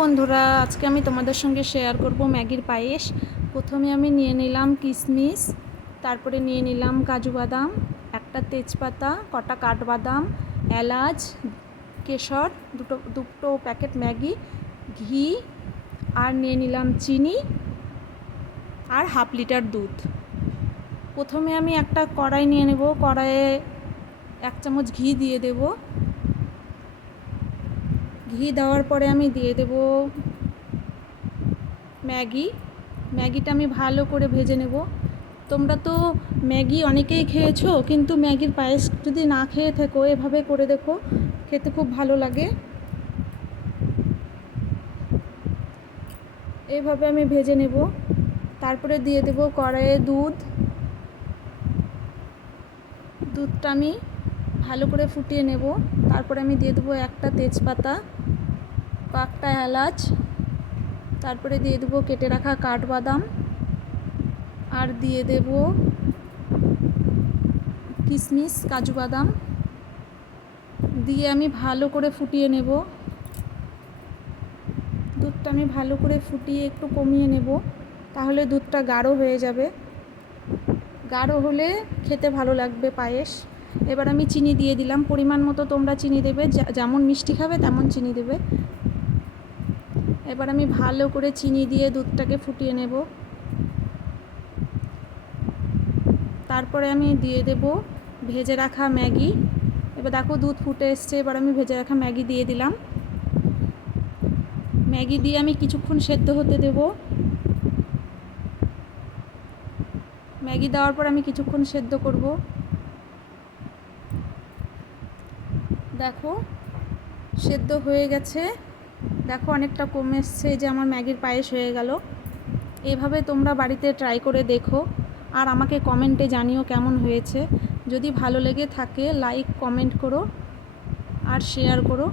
বন্ধুরা, আজকে আমি তোমাদের সঙ্গে শেয়ার করব ম্যাগির পায়েস। প্রথমে আমি নিয়ে নিলাম কিশমিশ, তারপরে নিয়ে নিলাম কাজু বাদাম, একটা তেজপাতা, কটা কাঠবাদাম, এলাচ, কেশর, দুটো প্যাকেট ম্যাগি, ঘি, আর নিয়ে নিলাম চিনি আর হাফ লিটার দুধ। প্রথমে আমি একটা কড়াই নিয়ে নেব, কড়াইয়ে 1 চামচ ঘি দিয়ে দেব। ঘি দেওয়ার পরে আমি দিয়ে দেব ম্যাগিটা আমি ভালো করে ভেজে নেব। তোমরা তো ম্যাগি অনেকেই খেয়েছো, কিন্তু ম্যাগির পায়েস যদি না খেয়ে থাকো এভাবে করে দেখো, খেতে খুব ভালো লাগে। এইভাবে আমি ভেজে নেব। তারপরে দিয়ে দেব কড়াইয়ে দুধটা আমি ভালো করে ফুটিয়ে নেব। তারপরে আমি দিয়ে দেবো একটা তেজপাতা, কয়েকটা এলাচ, তারপরে দিয়ে দেবো কেটে রাখা কাঠবাদাম, আর দিয়ে দেব কিশমিশ, কাজু বাদাম দিয়ে আমি ভালো করে ফুটিয়ে নেব। দুধটা আমি ভালো করে ফুটিয়ে একটু কমিয়ে নেব, তাহলে দুধটা গাঢ় হয়ে যাবে। গাঢ় হলে খেতে ভালো লাগবে পায়েস। এবার আমি চিনি দিয়ে দিলাম, পরিমাণ মতো তোমরা চিনি দেবে, যেমন মিষ্টি খাবে তেমন চিনি দেবে। এবার আমি ভালো করে চিনি দিয়ে দুধটাকে ফুটিয়ে নেব। তারপরে আমি দিয়ে দেব ভেজে রাখা ম্যাগি। এবার দেখো দুধ ফুটে এসছে, এবার আমি ভেজে রাখা ম্যাগি দিয়ে দিলাম। ম্যাগি দিয়ে আমি কিছুক্ষণ সেদ্ধ হতে দেব। ম্যাগি দেওয়ার পর আমি কিছুক্ষণ সেদ্ধ করব। দেখো সেদ্ধ হয়ে গেছে, দেখো অনেকটা কমে এসছে, যে আমার ম্যাগির পায়েস হয়ে গেল। এভাবে তোমরা বাড়িতে ট্রাই করে দেখো, আর আমাকে কমেন্টে জানিও কেমন হয়েছে। যদি ভালো লেগে থাকে লাইক কমেন্ট করো আর শেয়ার করো।